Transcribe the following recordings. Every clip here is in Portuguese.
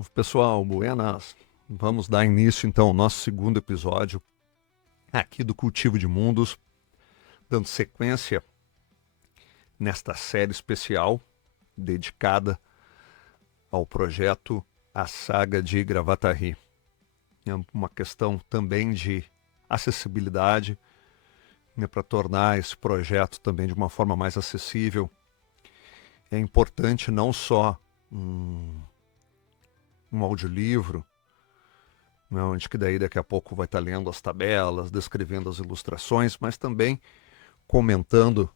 Salve pessoal, buenas! Vamos dar início então ao nosso segundo episódio aqui do Cultivo de Mundos, dando sequência nesta série especial dedicada ao projeto A Saga de Gravataí. É uma questão também de acessibilidade, para tornar esse projeto também de uma forma mais acessível. É importante não só um audiolivro, onde que daí daqui a pouco vai estar lendo as tabelas, descrevendo as ilustrações, mas também comentando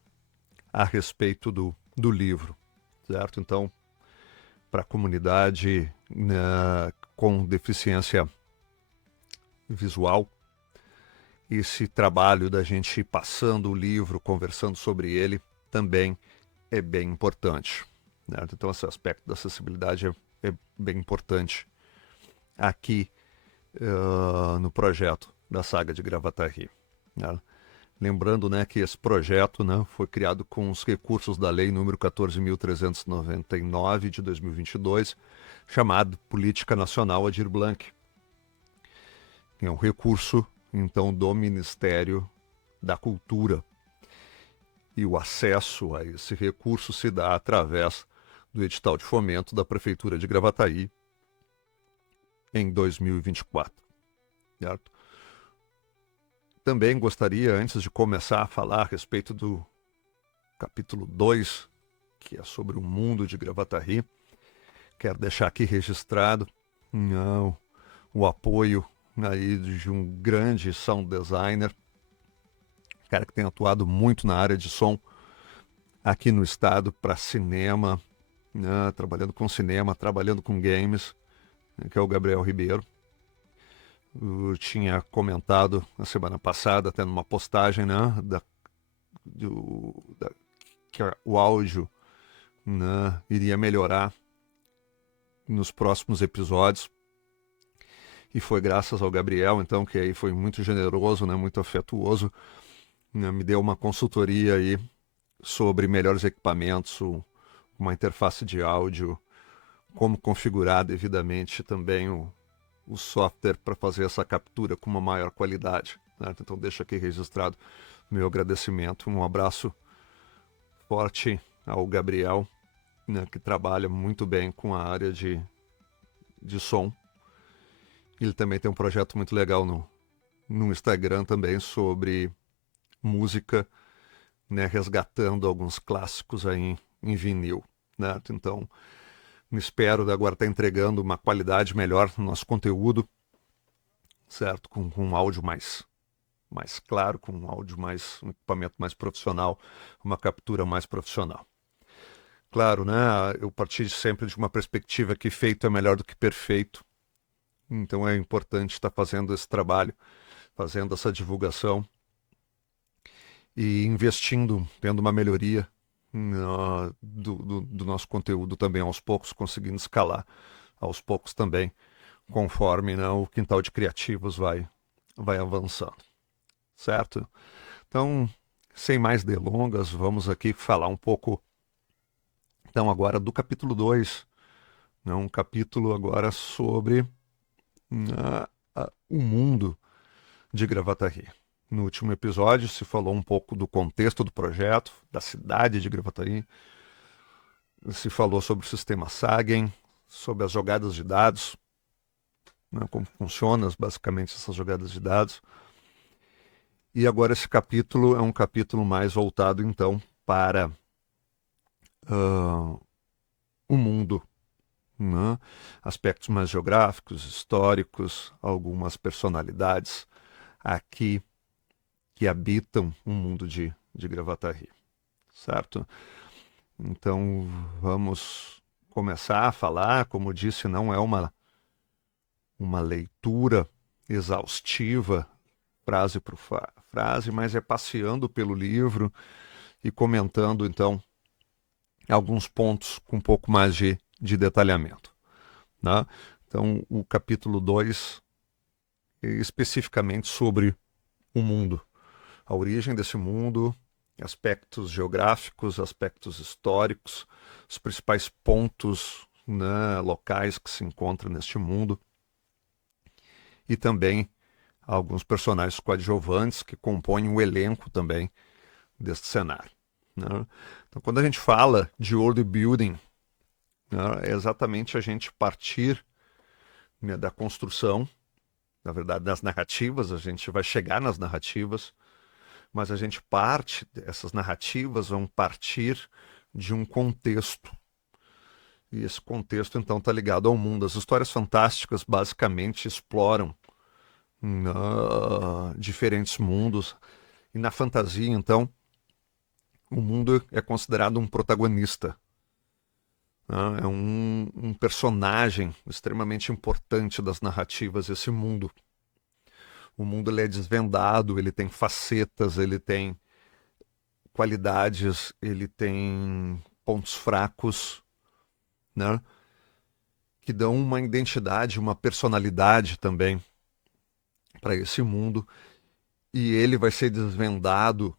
a respeito do livro, certo? Então, para a comunidade com deficiência visual, esse trabalho da gente ir passando o livro, conversando sobre ele, também é bem importante, certo? Então, esse aspecto da acessibilidade é bem importante aqui no projeto da Saga de Gravataí. Né? Lembrando, que esse projeto foi criado com os recursos da Lei número 14.399 de 2022, chamado Política Nacional Aldir Blanc. É um recurso, então, do Ministério da Cultura. E o acesso a esse recurso se dá através do edital de fomento da Prefeitura de Gravataí em 2024. Certo? Também gostaria, antes de começar a falar a respeito do capítulo 2, que é sobre o mundo de Gravataí, quero deixar aqui registrado o apoio aí de um grande sound designer, cara que tem atuado muito na área de som aqui no estado para cinema, trabalhando com cinema, trabalhando com games, que é o Gabriel Ribeiro. Eu tinha comentado na semana passada, até numa postagem, que o áudio iria melhorar nos próximos episódios. E foi graças ao Gabriel, então, que aí foi muito generoso, muito afetuoso, me deu uma consultoria aí sobre melhores equipamentos, uma interface de áudio, como configurar devidamente também o software para fazer essa captura com uma maior qualidade. Então deixo aqui registrado meu agradecimento, um abraço forte ao Gabriel, que trabalha muito bem com a área de som. Ele também tem um projeto muito legal no Instagram também sobre música, resgatando alguns clássicos aí em vinil. Então, espero agora estar entregando uma qualidade melhor no nosso conteúdo, certo? Com um áudio mais claro, com um equipamento mais profissional, uma captura mais profissional. Claro, eu parti sempre de uma perspectiva que feito é melhor do que perfeito. Então é importante estar fazendo esse trabalho, fazendo essa divulgação e investindo, tendo uma melhoria do nosso conteúdo também aos poucos, conseguindo escalar aos poucos também, conforme o quintal de criativos vai avançando, certo? Então, sem mais delongas, vamos aqui falar um pouco, então, agora do capítulo 2, um capítulo agora sobre o mundo de Gravataí. No último episódio se falou um pouco do contexto do projeto, da cidade de Gravataí, se falou sobre o sistema Sagen, sobre as jogadas de dados, como funcionam basicamente essas jogadas de dados. E agora esse capítulo é um capítulo mais voltado então para o mundo, aspectos mais geográficos, históricos, algumas personalidades aqui que habitam o mundo de Gravataí, certo? Então vamos começar a falar, como disse, não é uma leitura exaustiva, frase por frase, mas é passeando pelo livro e comentando então alguns pontos com um pouco mais de detalhamento. Então o capítulo 2 é especificamente sobre o mundo, a origem desse mundo, aspectos geográficos, aspectos históricos, os principais pontos né, locais que se encontram neste mundo, e também alguns personagens coadjuvantes que compõem o elenco também deste cenário, né? Então, quando a gente fala de world building, né, é exatamente a gente partir, né, da construção, na verdade, das narrativas. A gente vai chegar nas narrativas, mas a gente parte, essas narrativas vão partir de um contexto. E esse contexto, então, está ligado ao mundo. As histórias fantásticas basicamente exploram, diferentes mundos. E na fantasia, então, o mundo é considerado um protagonista, né? É um personagem extremamente importante das narrativas, esse mundo. O mundo ele é desvendado, ele tem facetas, ele tem qualidades, ele tem pontos fracos, né? Que dão uma identidade, uma personalidade também para esse mundo. E ele vai ser desvendado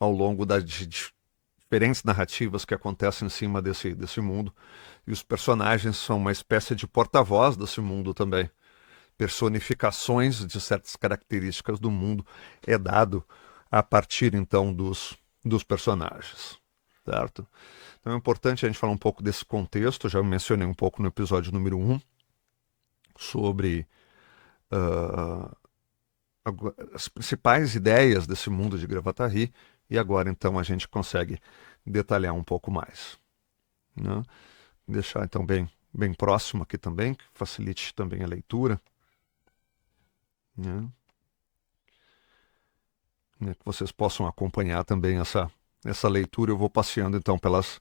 ao longo das diferentes narrativas que acontecem em cima desse mundo. E os personagens são uma espécie de porta-voz desse mundo também. Personificações de certas características do mundo é dado a partir, então, dos personagens, certo? Então é importante a gente falar um pouco desse contexto. Já mencionei um pouco no episódio número 1 sobre uh, as principais ideias desse mundo de Gravataí, e agora então a gente consegue detalhar um pouco mais, né? Deixar então bem próximo aqui também, que facilite também a leitura, né? Que vocês possam acompanhar também essa leitura. Eu vou passeando então pelas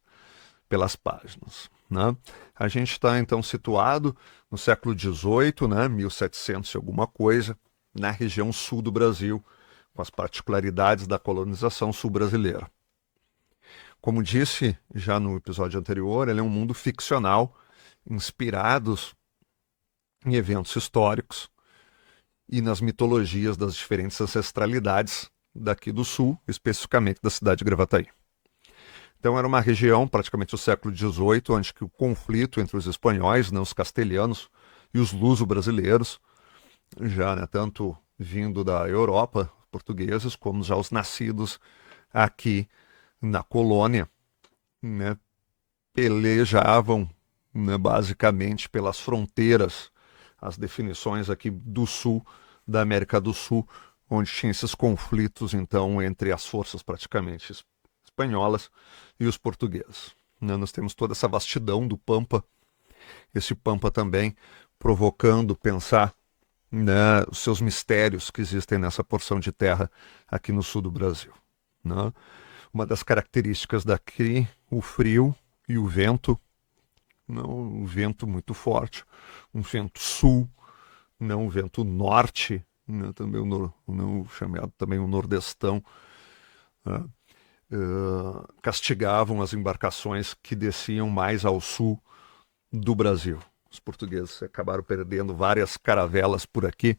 páginas, né? A gente está então situado no século XVIII, né, 1700 e alguma coisa, na região sul do Brasil, com as particularidades da colonização sul-brasileira. Como disse já no episódio anterior, ele é um mundo ficcional, inspirados em eventos históricos e nas mitologias das diferentes ancestralidades daqui do sul, especificamente da cidade de Gravataí. Então era uma região, praticamente do século XVIII, onde que o conflito entre os espanhóis, né, os castelhanos, e os luso-brasileiros, já, né, tanto vindo da Europa, portugueses, como já os nascidos aqui na colônia, né, pelejavam, né, basicamente pelas fronteiras, as definições aqui do sul, da América do Sul, onde tinha esses conflitos, então, entre as forças praticamente espanholas e os portugueses, né? Nós temos toda essa vastidão do Pampa, esse Pampa também provocando pensar, né, os seus mistérios que existem nessa porção de terra aqui no sul do Brasil, né? Uma das características daqui, o frio e o vento, não um vento muito forte, um vento sul, não um vento norte, né, também não chamado também o nordestão, né, castigavam as embarcações que desciam mais ao sul do Brasil. Os portugueses acabaram perdendo várias caravelas por aqui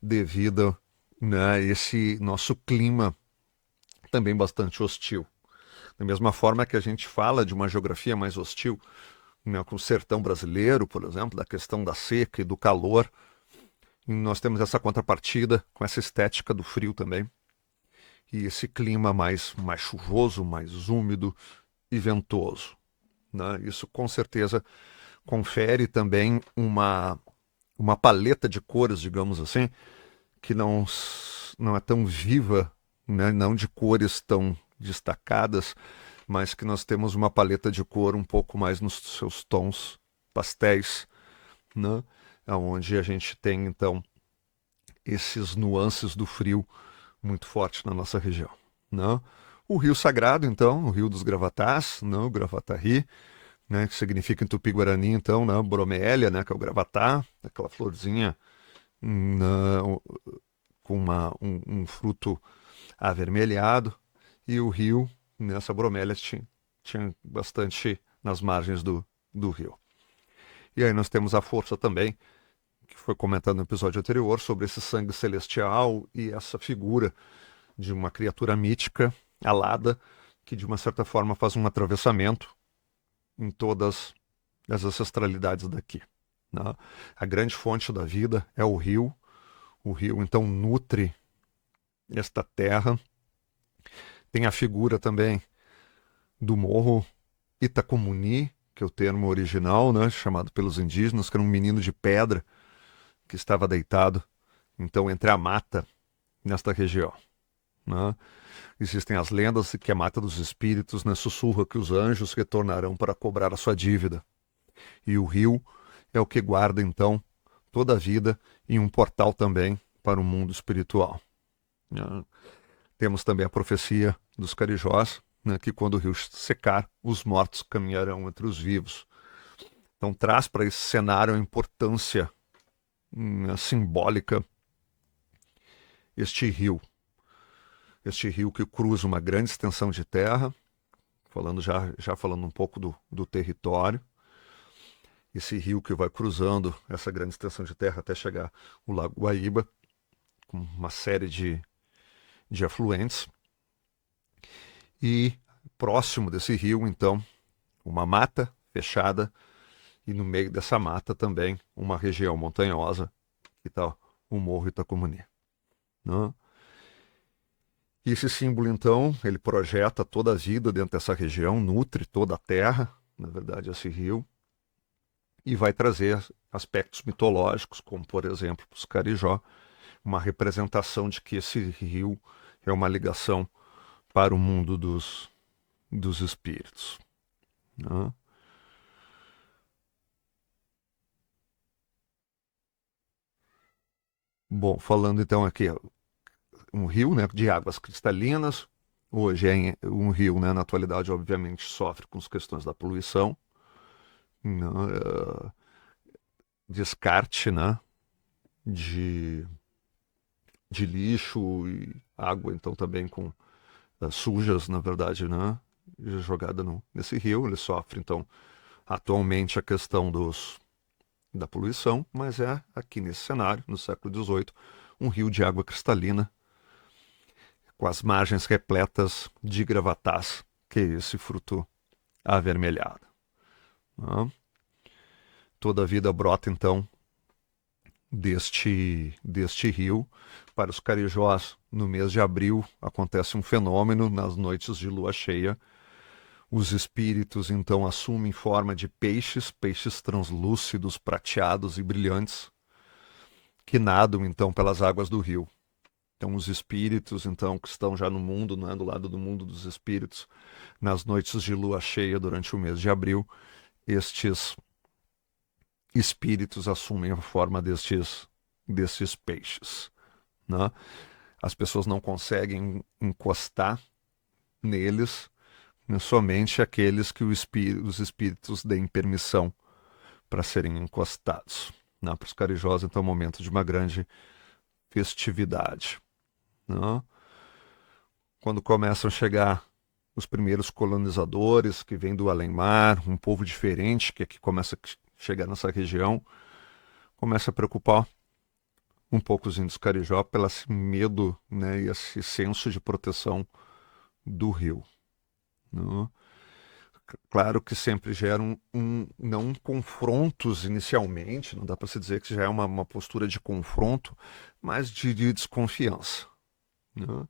devido, né, a esse nosso clima também bastante hostil. Da mesma forma que a gente fala de uma geografia mais hostil, né, com o sertão brasileiro, por exemplo, da questão da seca e do calor, e nós temos essa contrapartida com essa estética do frio também, e esse clima mais chuvoso, mais úmido e ventoso, né? Isso com certeza confere também uma paleta de cores, digamos assim, que não é tão viva, né? Não de cores tão destacadas, mas que nós temos uma paleta de cor um pouco mais nos seus tons pastéis, né? Onde a gente tem então esses nuances do frio muito forte na nossa região, né? O rio sagrado, então, o rio dos Gravatás, né? O Gravataí, né? Que significa em Tupi-Guarani, então, né? Bromélia, né? Que é o gravatá, aquela florzinha, né, com um fruto avermelhado. E o rio, nessa bromélia, tinha bastante nas margens do rio. E aí nós temos a força também, que foi comentado no episódio anterior, sobre esse sangue celestial e essa figura de uma criatura mítica, alada, que de uma certa forma faz um atravessamento em todas as ancestralidades daqui, né? A grande fonte da vida é o rio então nutre esta terra. Tem a figura também do Morro Itacumuni, que é o termo original, né, chamado pelos indígenas, que era um menino de pedra que estava deitado, então, entre a mata nesta região, né? Existem as lendas que a mata dos espíritos, né, sussurra que os anjos retornarão para cobrar a sua dívida. E o rio é o que guarda, então, toda a vida e um portal também para o mundo espiritual, né? Temos também a profecia dos Carijós, né, que quando o rio secar, os mortos caminharão entre os vivos. Então traz para esse cenário a importância simbólica este rio. Este rio que cruza uma grande extensão de terra, já falando um pouco do território. Esse rio que vai cruzando essa grande extensão de terra até chegar ao Lago Guaíba, com uma série de afluentes. E próximo desse rio, então, uma mata fechada, e no meio dessa mata também uma região montanhosa, que está o Morro Itacumuni, né? E esse símbolo, então, ele projeta toda a vida dentro dessa região, nutre toda a terra, na verdade, esse rio, e vai trazer aspectos mitológicos, como, por exemplo, para os Carijó, uma representação de que esse rio é uma ligação para o mundo dos espíritos, né? Bom, falando então aqui, um rio, né, de águas cristalinas. Hoje é um rio, né, na atualidade, obviamente, sofre com as questões da poluição, né, descarte, né, de, de lixo e água, então também com sujas, na verdade, né, jogada nesse rio. Ele sofre, então, atualmente a questão da poluição, mas é aqui nesse cenário, no século XVIII, um rio de água cristalina, com as margens repletas de gravatás, que é esse fruto avermelhado, né? Toda a vida brota, então, deste rio. Para os carijós, no mês de abril, acontece um fenômeno nas noites de lua cheia. Os espíritos, então, assumem forma de peixes translúcidos, prateados e brilhantes, que nadam, então, pelas águas do rio. Então, os espíritos, então, que estão já no mundo, né, do lado do mundo dos espíritos, nas noites de lua cheia durante o mês de abril, estes espíritos assumem a forma destes peixes, né? As pessoas não conseguem encostar neles, né, somente aqueles que os espíritos deem permissão para serem encostados, né? Para os carijós, então, é um momento de uma grande festividade, né? Quando começam a chegar os primeiros colonizadores que vêm do além-mar, um povo diferente que aqui começa a chegar nessa região, começa a preocupar um pouco os índios carijó pelo esse medo, né, e esse senso de proteção do rio, né? Claro que sempre geram não confrontos inicialmente, não dá para se dizer que já é uma postura de confronto, mas de desconfiança, né?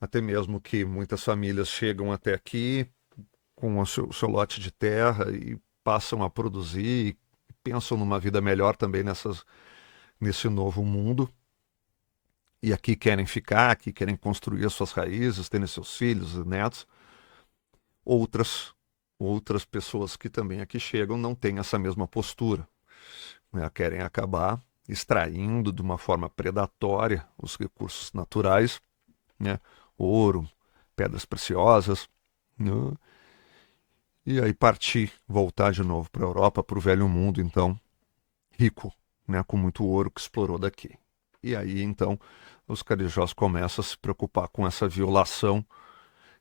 Até mesmo que muitas famílias chegam até aqui com o seu lote de terra e passam a produzir e pensam numa vida melhor também nesse novo mundo. E aqui querem ficar, aqui querem construir as suas raízes, terem seus filhos e netos. Outras pessoas que também aqui chegam não têm essa mesma postura, né? Querem acabar extraindo de uma forma predatória os recursos naturais, né? Ouro, pedras preciosas, né? E aí partir, voltar de novo para a Europa, para o velho mundo, então, rico, né? Com muito ouro que explorou daqui. E aí, então, os carijós começam a se preocupar com essa violação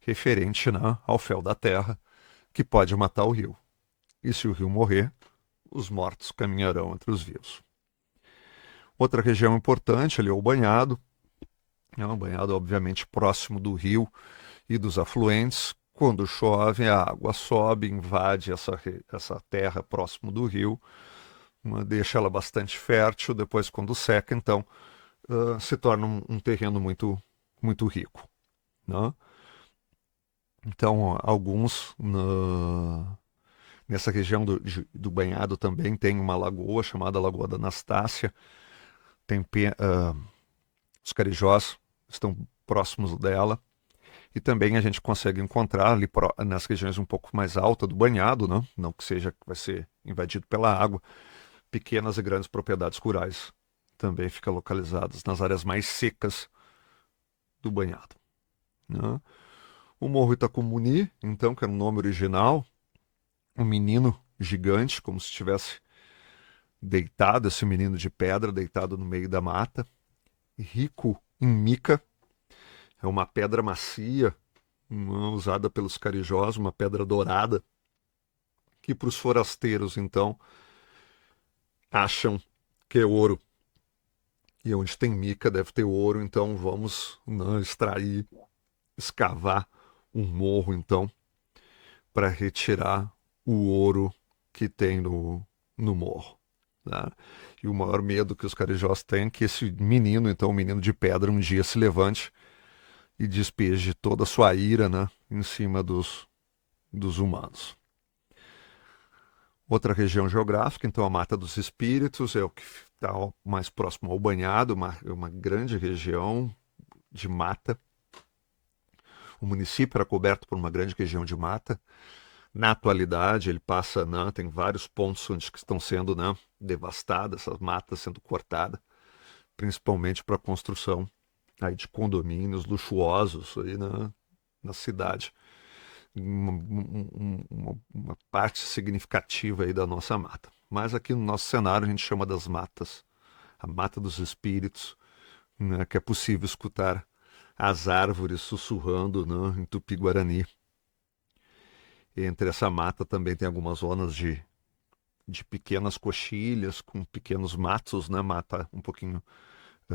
referente, né, ao fel da terra, que pode matar o rio. E se o rio morrer, os mortos caminharão entre os vivos. Outra região importante ali é o Banhado. É um banhado, obviamente, próximo do rio e dos afluentes, Quando chove, a água sobe, invade essa terra próximo do rio, deixa ela bastante fértil. Depois, quando seca, então, se torna um terreno muito rico, né? Então, alguns nessa região do Banhado também tem uma lagoa chamada Lagoa da Anastácia. Tem os carijós estão próximos dela. E também a gente consegue encontrar ali nas regiões um pouco mais altas do Banhado, né? Não que seja que vai ser invadido pela água, pequenas e grandes propriedades rurais também ficam localizadas nas áreas mais secas do Banhado, né? O Morro Itacumuni, então, que era o nome original, um menino gigante, como se estivesse deitado, esse menino de pedra deitado no meio da mata, rico em mica, é uma pedra macia, usada pelos carijós, uma pedra dourada, que para os forasteiros, então, acham que é ouro. E onde tem mica deve ter ouro, então vamos, né, extrair, escavar um morro, então, para retirar o ouro que tem no morro, né? E o maior medo que os carijós têm é que esse menino, então, o menino de pedra, um dia se levante e despeje toda a sua ira, né, em cima dos humanos. Outra região geográfica, então, a Mata dos Espíritos, é o que está mais próximo ao Banhado, uma grande região de mata. O município era coberto por uma grande região de mata. Na atualidade, ele passa, né, tem vários pontos onde estão sendo, né, devastadas, essas matas sendo cortadas, principalmente para a construção aí de condomínios luxuosos aí na cidade. Uma parte significativa aí da nossa mata. Mas aqui no nosso cenário a gente chama das matas, a Mata dos Espíritos, né, que é possível escutar as árvores sussurrando, né, em Tupi-Guarani. Entre essa mata também tem algumas zonas de pequenas coxilhas com pequenos matos, né, mata um pouquinho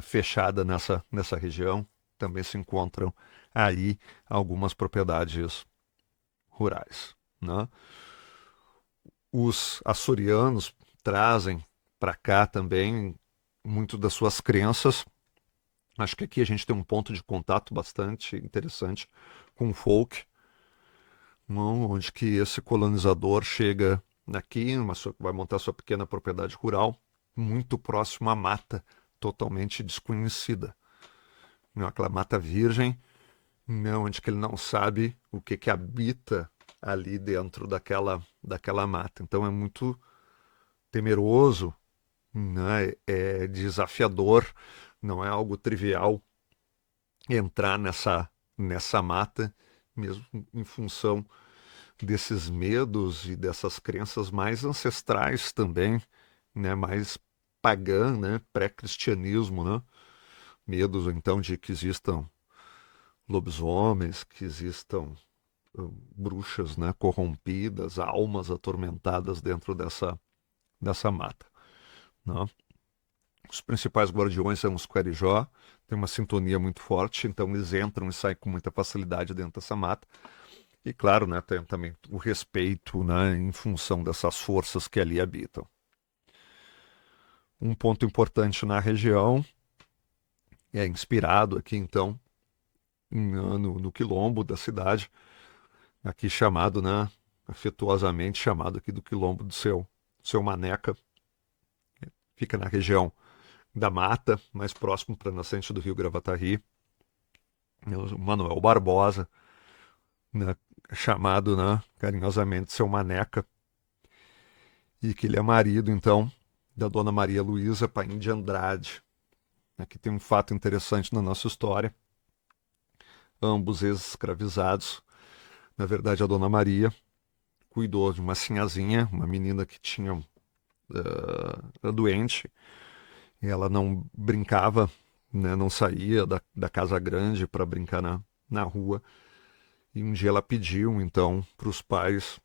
fechada nessa região. Também se encontram aí algumas propriedades rurais, né? Os açorianos trazem para cá também muito das suas crenças. Acho que aqui a gente tem um ponto de contato bastante interessante com o folk, onde que esse colonizador chega aqui, vai montar sua pequena propriedade rural, muito próximo à mata, totalmente desconhecida. Aquela mata virgem, onde que ele não sabe o que habita ali dentro daquela mata. Então é muito temeroso, né? É desafiador, não é algo trivial entrar nessa mata, mesmo em função desses medos e dessas crenças mais ancestrais também, né? Mais pagã, né? Pré-cristianismo, né? Medos então de que existam lobisomens, que existam bruxas, né, corrompidas, almas atormentadas dentro dessa mata, né? Os principais guardiões são os Querijó, tem uma sintonia muito forte, então eles entram e saem com muita facilidade dentro dessa mata. E claro, né, tem também o respeito, né, em função dessas forças que ali habitam. Um ponto importante na região é inspirado aqui então no quilombo da cidade, aqui chamado, né, afetuosamente chamado aqui do quilombo do seu Maneca. Fica na região da Mata, mais próximo para a nascente do rio Gravataí. O Manuel Barbosa, né, chamado, né, carinhosamente seu Maneca, e que ele é marido, então, da Dona Maria Luísa Paim de Andrade. Aqui tem um fato interessante na nossa história. Ambos ex-escravizados. Na verdade, a Dona Maria cuidou de uma sinhazinha, uma menina que tinha era doente, e ela não brincava, né, não saía da casa grande para brincar na rua. E um dia ela pediu, então, para os pais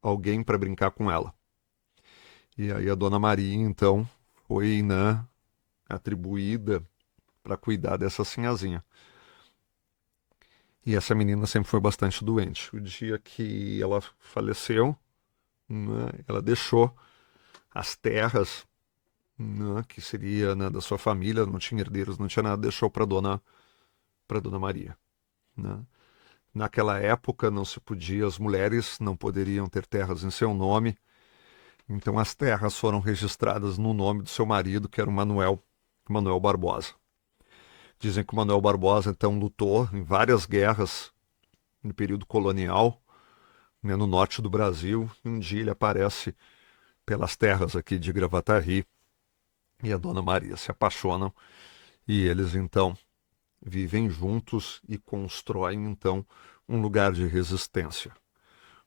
alguém para brincar com ela. E aí a Dona Maria, então, foi, né, atribuída para cuidar dessa sinhazinha. E essa menina sempre foi bastante doente. O dia que ela faleceu, né, ela deixou as terras, né, que seria, né, da sua família, não tinha herdeiros, não tinha nada, deixou para Dona Maria. Né? Naquela época não se podia, as mulheres não poderiam ter terras em seu nome, então as terras foram registradas no nome do seu marido, que era o Manuel Barbosa. Dizem que o Manuel Barbosa então lutou em várias guerras no período colonial, né, no norte do Brasil, e um dia ele aparece pelas terras aqui de Gravataí e a Dona Maria se apaixonam e eles então vivem juntos e constroem então um lugar de resistência.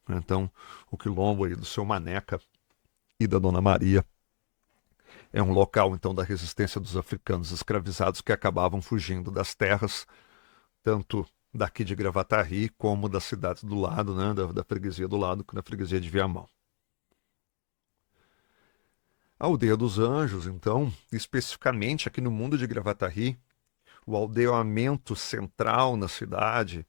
Então, o quilombo aí do seu Maneca e da Dona Maria é um local então da resistência dos africanos escravizados que acabavam fugindo das terras, tanto daqui de Gravataí como da cidade do lado, né, da freguesia do lado, da freguesia de Viamão. A Aldeia dos Anjos, então, especificamente aqui no mundo de Gravataí, o aldeamento central na cidade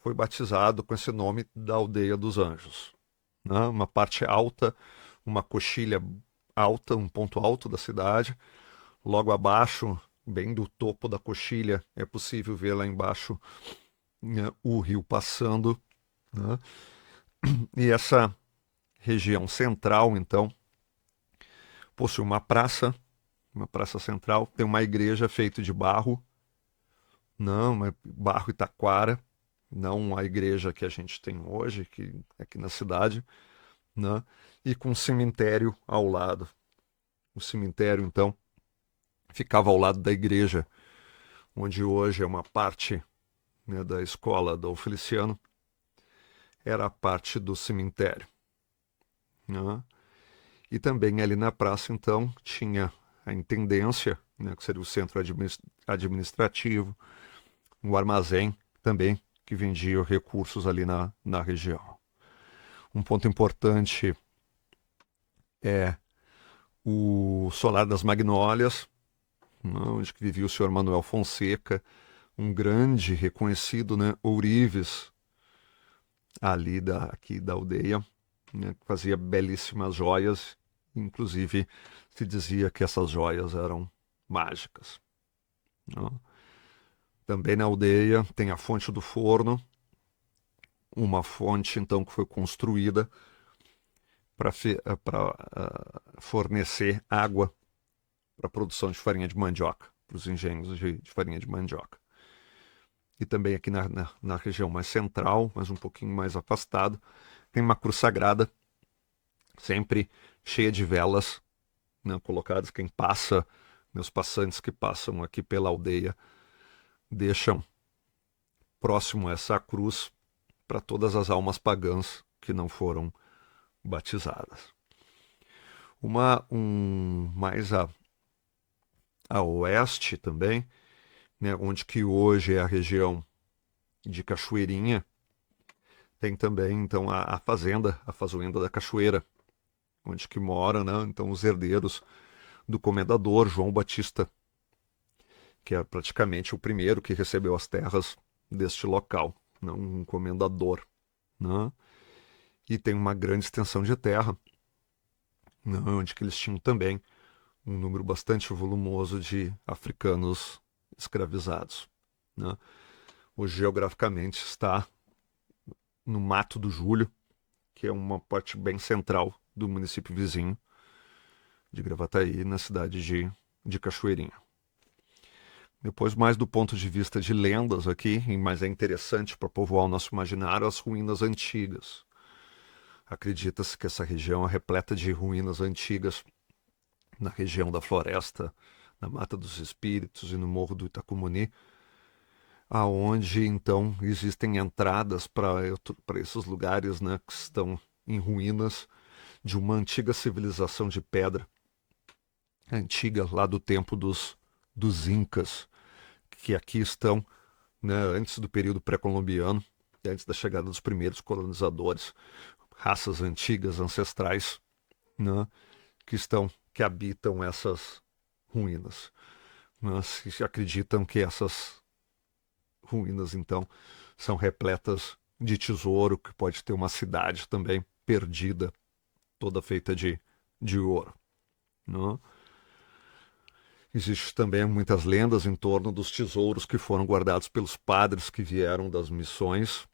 foi batizado com esse nome da Aldeia dos Anjos. Né? Uma parte alta, uma coxilha alta, um ponto alto da cidade. Logo abaixo, bem do topo da coxilha, é possível ver lá embaixo, né, o rio passando. Né? E essa região central, então, possui uma praça central, tem uma igreja feita de barro, não, é barro e taquara, não a igreja que a gente tem hoje, que é aqui na cidade, né? E com um cemitério ao lado. O cemitério, então, ficava ao lado da igreja, onde hoje é uma parte, né, da escola do Feliciano, era a parte do cemitério. Né? E também ali na praça, então, tinha a intendência, né, que seria o centro administrativo, o armazém também, que vendia recursos ali na região. Um ponto importante é o Solar das Magnólias, onde vivia o senhor Manuel Fonseca, um grande reconhecido, né, ourives ali aqui da aldeia, né, que fazia belíssimas joias, inclusive se dizia que essas joias eram mágicas. Né? Também na aldeia tem a fonte do forno, uma fonte então que foi construída para fornecer água para a produção de farinha de mandioca, para os engenhos de farinha de mandioca. E também aqui na região mais central, mas um pouquinho mais afastado, tem uma cruz sagrada, sempre cheia de velas, né, colocadas. Quem passa, meus passantes que passam aqui pela aldeia, deixam próximo a essa cruz para todas as almas pagãs que não foram batizadas. Mais a oeste também, né, onde que hoje é a região de Cachoeirinha, tem também então a fazenda da Cachoeira, onde que mora, né, então os herdeiros do comendador João Batista, que é praticamente o primeiro que recebeu as terras deste local, não um comendador. Né? E tem uma grande extensão de terra, né, onde que eles tinham também um número bastante volumoso de africanos escravizados. Né? Hoje, geograficamente, está no Mato do Júlio, que é uma parte bem central do município vizinho de Gravataí, na cidade de Cachoeirinha. Depois, mais do ponto de vista de lendas aqui, mas é interessante para povoar o nosso imaginário, as ruínas antigas. Acredita-se que essa região é repleta de ruínas antigas na região da floresta, na Mata dos Espíritos e no Morro do Itacumuni, aonde então existem entradas para esses lugares, né, que estão em ruínas de uma antiga civilização de pedra, antiga lá do tempo dos Incas, que aqui estão, né, antes do período pré-colombiano, antes da chegada dos primeiros colonizadores, raças antigas, ancestrais, né, que habitam essas ruínas. Mas se acreditam que essas ruínas, então, são repletas de tesouro, que pode ter uma cidade também perdida, toda feita de ouro. Né? Existem também muitas lendas em torno dos tesouros que foram guardados pelos padres que vieram das missões,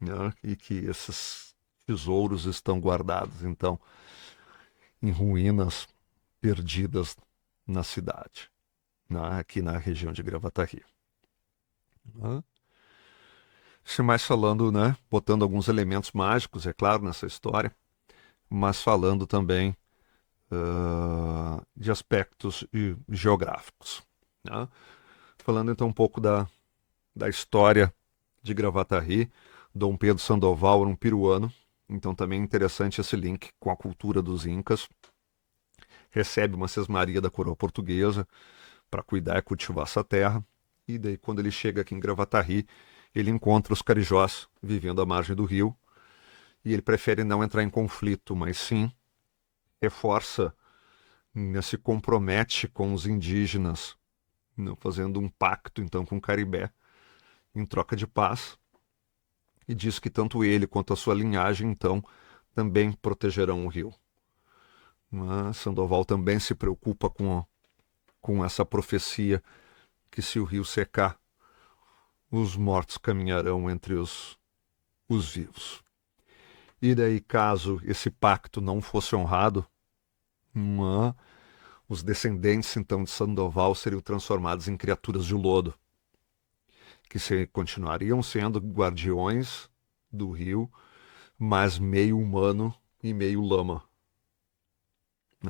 né? E que esses tesouros estão guardados, então, em ruínas perdidas na cidade, né? Aqui na região de Gravataí. Né? Se mais falando, né? Botando alguns elementos mágicos, é claro, nessa história, mas falando também de aspectos geográficos. Né? Falando então um pouco da história de Gravataí, Dom Pedro Sandoval era um peruano, então também é interessante esse link com a cultura dos Incas. Recebe uma sesmaria da coroa portuguesa para cuidar e cultivar essa terra, e daí quando ele chega aqui em Gravataí, ele encontra os carijós vivendo à margem do rio, e ele prefere não entrar em conflito, mas sim reforça, se compromete com os indígenas, fazendo um pacto então com o Caribé em troca de paz, e diz que tanto ele quanto a sua linhagem então também protegerão o rio. Mas Sandoval também se preocupa com essa profecia que se o rio secar, os mortos caminharão entre os vivos. E daí, caso esse pacto não fosse honrado, os descendentes então de Sandoval seriam transformados em criaturas de lodo, que continuariam sendo guardiões do rio, mas meio humano e meio lama.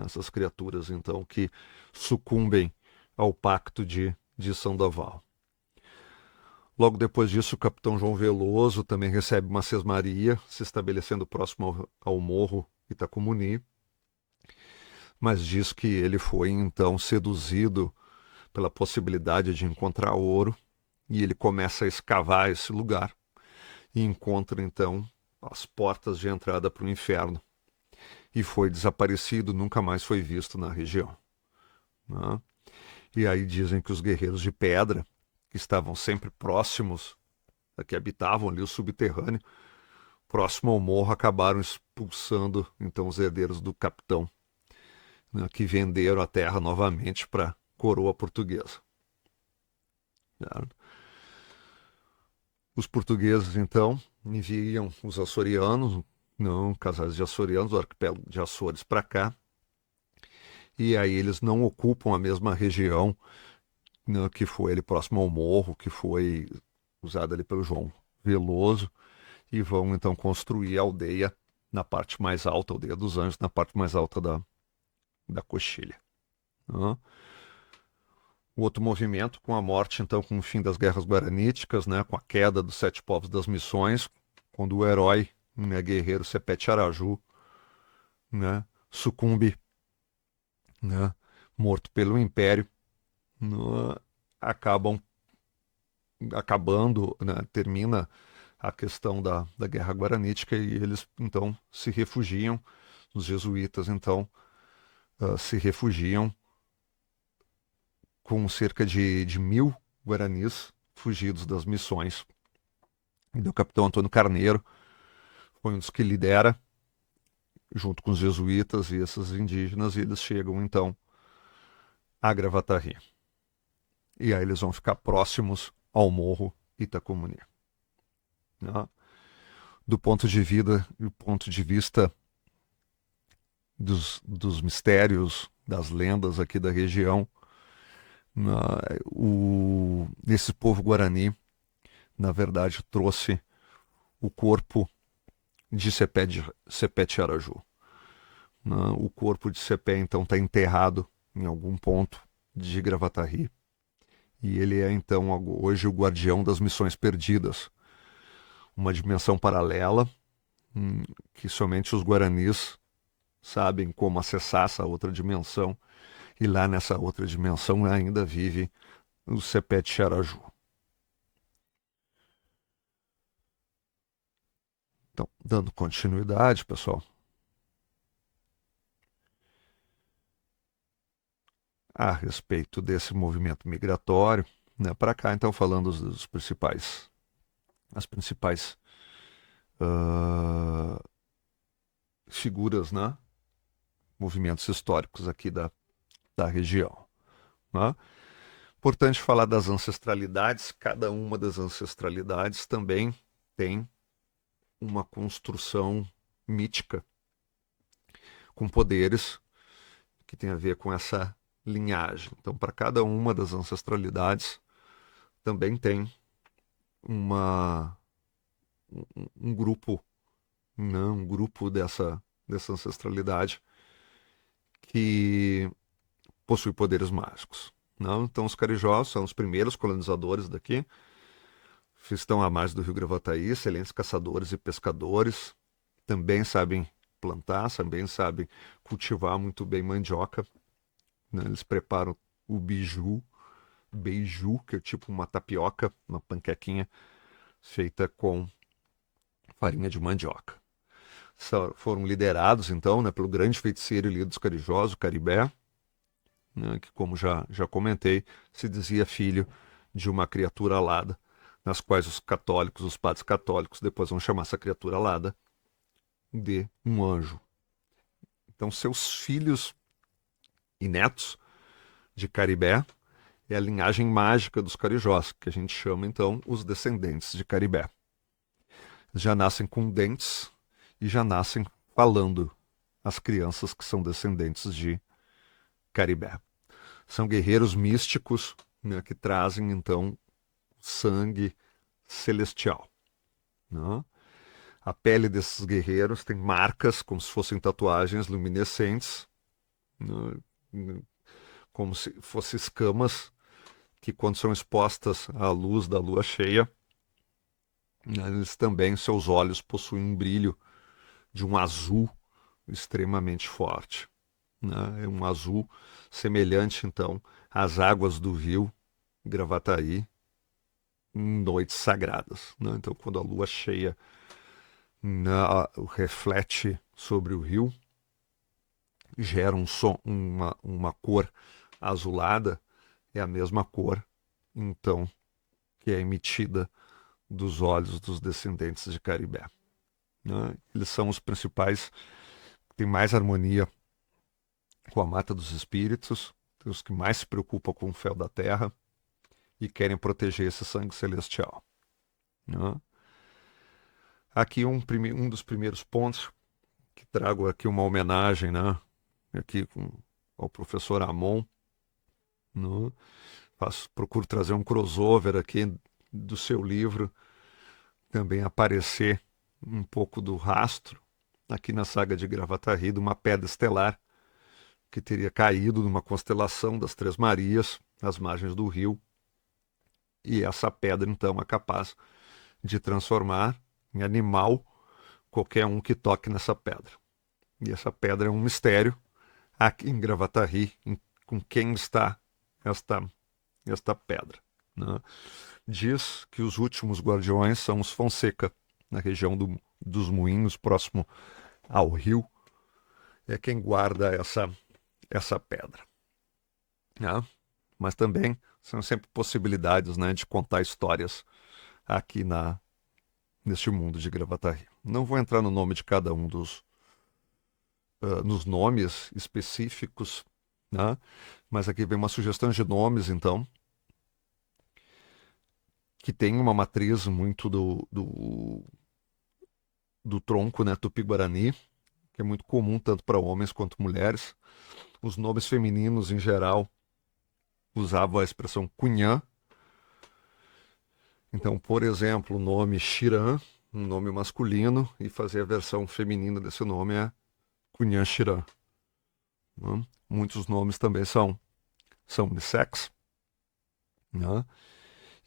Essas criaturas, então, que sucumbem ao pacto de Sandoval. Logo depois disso, o capitão João Veloso também recebe uma sesmaria, se estabelecendo próximo ao morro Itacumuni, mas diz que ele foi então seduzido pela possibilidade de encontrar ouro, e ele começa a escavar esse lugar e encontra então as portas de entrada para o inferno, e foi desaparecido, nunca mais foi visto na região. Né? E aí dizem que os guerreiros de pedra, que estavam sempre próximos, que habitavam ali o subterrâneo, próximo ao morro, acabaram expulsando então os herdeiros do capitão, né, que venderam a terra novamente para a coroa portuguesa. Certo? Os portugueses então enviam os açorianos, não casais de açorianos, o arquipélago de Açores para cá, e aí eles não ocupam a mesma região, né, que foi ali próximo ao morro, que foi usada ali pelo João Veloso, e vão então construir a aldeia na parte mais alta, a aldeia dos Anjos, na parte mais alta da coxilha. Né? O outro movimento, com a morte, então, com o fim das guerras guaraníticas, né, com a queda dos 7 povos das missões, quando o herói, né, guerreiro Sepete Araju, né, sucumbe, né, morto pelo Império, né, acabam acabando, né, termina a questão da guerra guaranítica, e eles então se refugiam, os jesuítas então se refugiam com cerca de 1.000 guaranis fugidos das missões. E o capitão Antônio Carneiro foi um dos que lidera, junto com os jesuítas e esses indígenas, e eles chegam então a Gravataí. E aí eles vão ficar próximos ao morro Itacumuni. Né? Do ponto de vista dos mistérios, das lendas aqui da região, esse povo guarani, na verdade, trouxe o corpo de Sepete Araju. O corpo de Sepé, então, está enterrado em algum ponto de Gravataí, e ele é, então, hoje o guardião das missões perdidas, uma dimensão paralela que somente os guaranis sabem como acessar essa outra dimensão, e lá nessa outra dimensão ainda vive o Sepete Araju. Então, dando continuidade, pessoal, a respeito desse movimento migratório, né, para cá, então, falando dos principais as principais ah, figuras, né? Movimentos históricos aqui da região. Né? Importante falar das ancestralidades. Cada uma das ancestralidades também tem uma construção mítica com poderes que tem a ver com essa linhagem. Então, para cada uma das ancestralidades também tem uma, um grupo, não, um grupo dessa ancestralidade que possui poderes mágicos. Não? Então, os carijós são os primeiros colonizadores daqui, estão à margem do rio Gravataí, excelentes caçadores e pescadores, também sabem plantar, também sabem cultivar muito bem mandioca. Né? Eles preparam o beiju, que é tipo uma tapioca, uma panquequinha feita com farinha de mandioca. Foram liderados, então, né, pelo grande feiticeiro e líder dos carijós, o Caribé, né, que, como já comentei, se dizia filho de uma criatura alada, nas quais os católicos, os padres católicos, depois vão chamar essa criatura alada de um anjo. Então, seus filhos e netos de Caribé é a linhagem mágica dos carijós, que a gente chama, então, os descendentes de Caribé. Já nascem com dentes e já nascem falando, as crianças que são descendentes de Caribé. São guerreiros místicos, né, que trazem, então, sangue celestial. Né? A pele desses guerreiros tem marcas, como se fossem tatuagens luminescentes, né, como se fossem escamas que, quando são expostas à luz da lua cheia, né, eles também, seus olhos possuem um brilho de um azul extremamente forte. Né? É um azul semelhante, então, às águas do rio Gravataí em noites sagradas. Né? Então, quando a lua cheia reflete sobre o rio, gera um som, uma cor azulada, é a mesma cor, então, que é emitida dos olhos dos descendentes de Caribé. Né? Eles são os principais, que têm mais harmonia com a mata dos espíritos, os que mais se preocupam com o fel da terra e querem proteger esse sangue celestial. Né? Aqui um dos primeiros pontos, que trago aqui uma homenagem, né? Aqui ao professor Amon, né? Procuro trazer um crossover aqui do seu livro, também aparecer um pouco do rastro aqui na saga de Gravataí, de uma pedra estelar que teria caído numa constelação das Três Marias, às margens do rio, e essa pedra então é capaz de transformar em animal qualquer um que toque nessa pedra. E essa pedra é um mistério aqui em Gravataí, com quem está esta pedra. Né? Diz que os últimos guardiões são os Fonseca, na região dos Moinhos, próximo ao rio, é quem guarda essa pedra. Né? Mas também são sempre possibilidades, né, de contar histórias aqui neste mundo de Gravataí. Não vou entrar no nome de cada um nos nomes específicos, né? Mas aqui vem uma sugestão de nomes, então, que tem uma matriz muito do tronco, né, Tupi-Guarani, que é muito comum tanto para homens quanto mulheres. Os nomes femininos, em geral, usavam a expressão cunhã. Então, por exemplo, o nome Xiran, um nome masculino, e fazer a versão feminina desse nome é Cunhã Xiran. Né? Muitos nomes também são unissex. Né?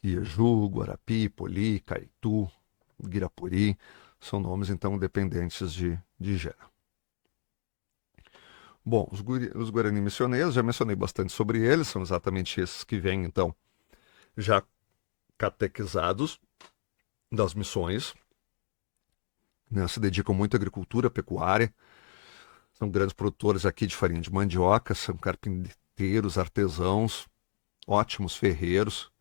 Ieju, Guarapi, Poli, Caitu, Guirapuri, são nomes então dependentes de gênero. Bom, os Guarani missioneiros, já mencionei bastante sobre eles, são exatamente esses que vêm então já catequizados das missões, né? Se dedicam muito à agricultura, à pecuária, são grandes produtores aqui de farinha de mandioca, são carpinteiros, artesãos, ótimos ferreiros,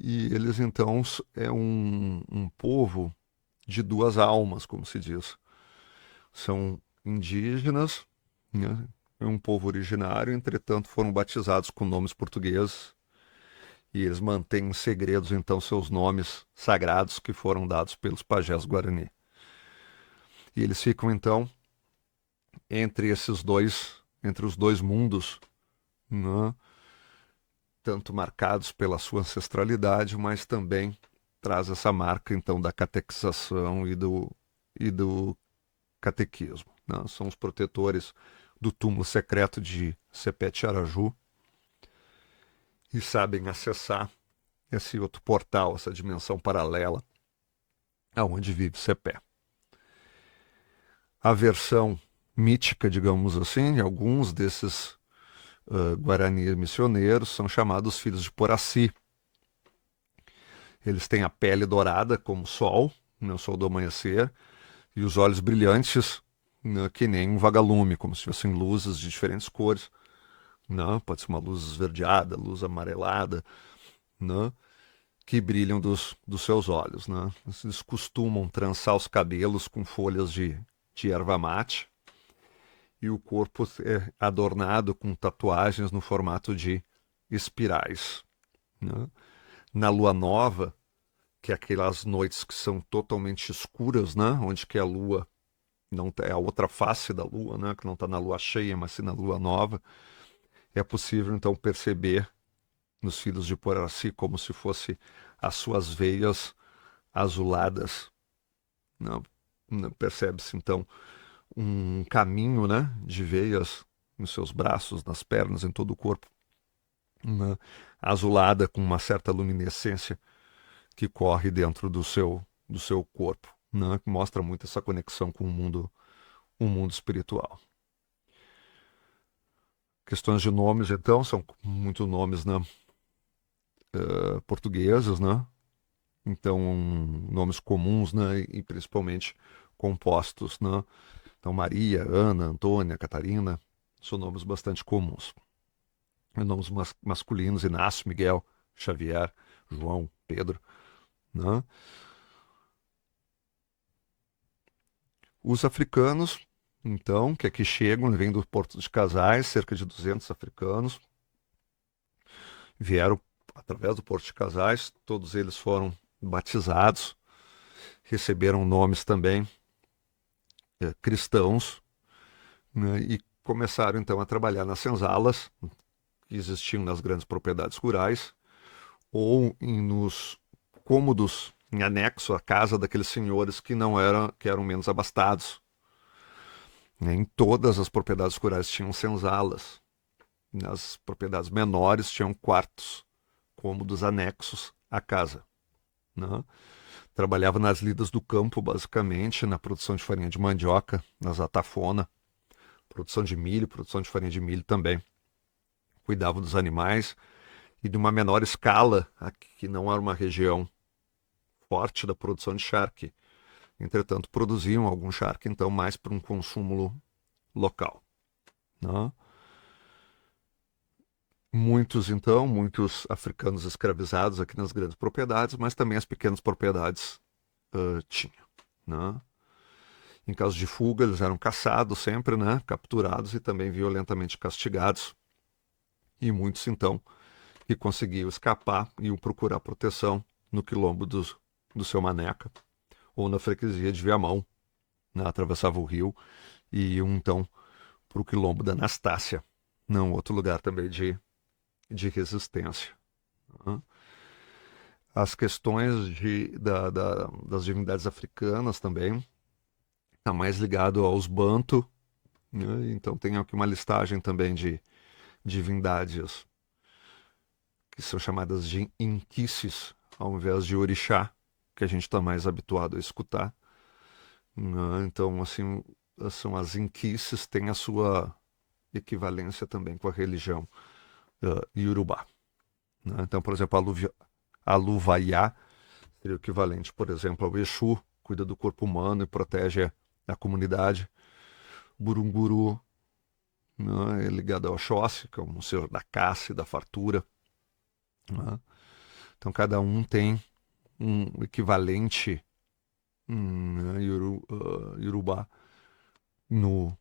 E eles, então, é um povo de duas almas, como se diz. São indígenas, né? É um povo originário, entretanto, foram batizados com nomes portugueses e eles mantêm em segredos, então, seus nomes sagrados que foram dados pelos pajés Guarani. E eles ficam, então, entre os dois mundos, né? Tanto marcados pela sua ancestralidade, mas também traz essa marca, então, da catequização e do catequismo, né? São os protetores do túmulo secreto de Sepete Araju e sabem acessar esse outro portal, essa dimensão paralela aonde vive Sepé. A versão mítica, digamos assim, de alguns desses Guarani missioneiros são chamados filhos de Poraci. Eles têm a pele dourada como o sol, né, o sol do amanhecer, e os olhos brilhantes, né, que nem um vagalume, como se fossem luzes de diferentes cores. Né? Pode ser uma luz esverdeada, luz amarelada, né? Que brilham dos seus olhos. Né? Eles costumam trançar os cabelos com folhas de erva mate e o corpo é adornado com tatuagens no formato de espirais. Né? Na lua nova, que é aquelas noites que são totalmente escuras, né? Onde que a lua não é a outra face da lua, né? Que não está na lua cheia, mas sim na lua nova, é possível então perceber nos filhos de Poraci como se fosse as suas veias azuladas. Não, não percebe-se então um caminho, né, de veias nos seus braços, nas pernas, em todo o corpo, né, azulada com uma certa luminescência que corre dentro do seu corpo, né, que mostra muito essa conexão com o mundo espiritual. Questões de nomes, então, são muitos nomes, né, portugueses, né? Então, nomes comuns, né? E principalmente compostos, né? Então, Maria, Ana, Antônia, Catarina, são nomes bastante comuns. E nomes masculinos, Inácio, Miguel, Xavier, João, Pedro, né? Os africanos, então, que aqui chegam, vêm do Porto de Casais, cerca de 200 africanos, vieram através do Porto de Casais, todos eles foram batizados, receberam nomes também cristãos, né, e começaram então a trabalhar nas senzalas que existiam nas grandes propriedades rurais ou nos cômodos em anexo à casa daqueles senhores que eram menos abastados. Né. Em todas as propriedades rurais tinham senzalas. Nas propriedades menores tinham quartos, cômodos anexos à casa. Né. Trabalhava nas lidas do campo, basicamente, na produção de farinha de mandioca, nas atafona, produção de milho, produção de farinha de milho também. Cuidavam dos animais e de uma menor escala, aqui, que não era uma região forte da produção de charque. Entretanto, produziam algum charque, então, mais para um consumo local. Né? Muitos africanos escravizados aqui nas grandes propriedades, mas também as pequenas propriedades tinham. Né? Em caso de fuga, eles eram caçados sempre, né? Capturados e também violentamente castigados. E muitos, então, que conseguiam escapar e iam procurar proteção no quilombo do seu Maneca ou na freguesia de Viamão, né? Atravessava o rio e iam então para o quilombo da Anastácia, não outro lugar também de resistência. Né? As questões das divindades africanas também está mais ligado aos Banto, né? Então tem aqui uma listagem também de divindades que são chamadas de inquices, ao invés de orixá, que a gente está mais habituado a escutar. Né? Então, assim, são as inquices, têm a sua equivalência também com a religião iorubá. Né? Então, por exemplo, a Luvaiá seria o equivalente, por exemplo, ao Exu, cuida do corpo humano e protege a comunidade. Burunguru, né, é ligado ao Oxóssi, que é um senhor da caça e da fartura. Né? Então cada um tem um equivalente Yorubá no,